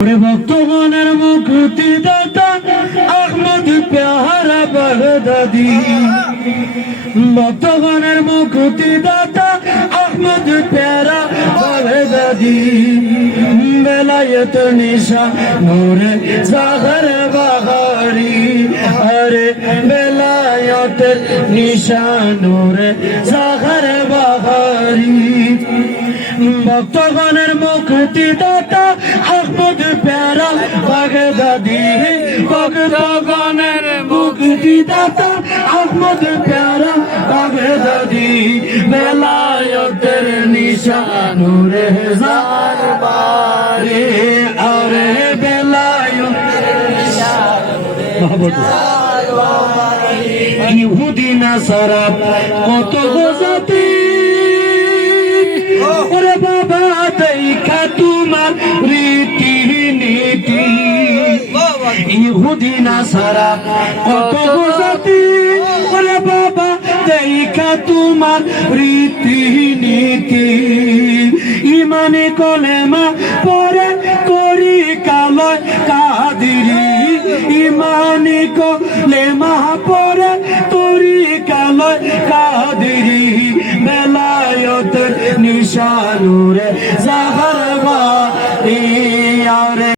ভক্তগণের মুকুতি দাতা আহমদ প্যারা বগদাদি। ভক্তগণের মুকুতি দাতা আহমদ প্যারা বগদাদি। বেলায়ত নিশা, নূরে জাগর বাহারি। আরে বেলায়তের নিশা, নূরে জাগর বাহারি। ভক্তগণের মুক্তি দাতা বাগদাদি, ভক্তগণের মুক্তি দাতা আহমদ প্যারা বাগদাদি বেলায়তের নিশানুরে জার বারে আরে বেলায়তের নিশানুরে ইহুদি নাসারা কত গোজাতি ইহুদি নাসারা কত গোজাতি ওরে বাবা, দেখা তোমার রীতি নীতি ইমানে কলেমা পরে করি কালয় কাদিরি। ইমানি কলেমা পরে করি কালয় কাদিরি। বেলায়তের নিশানুরে জাহার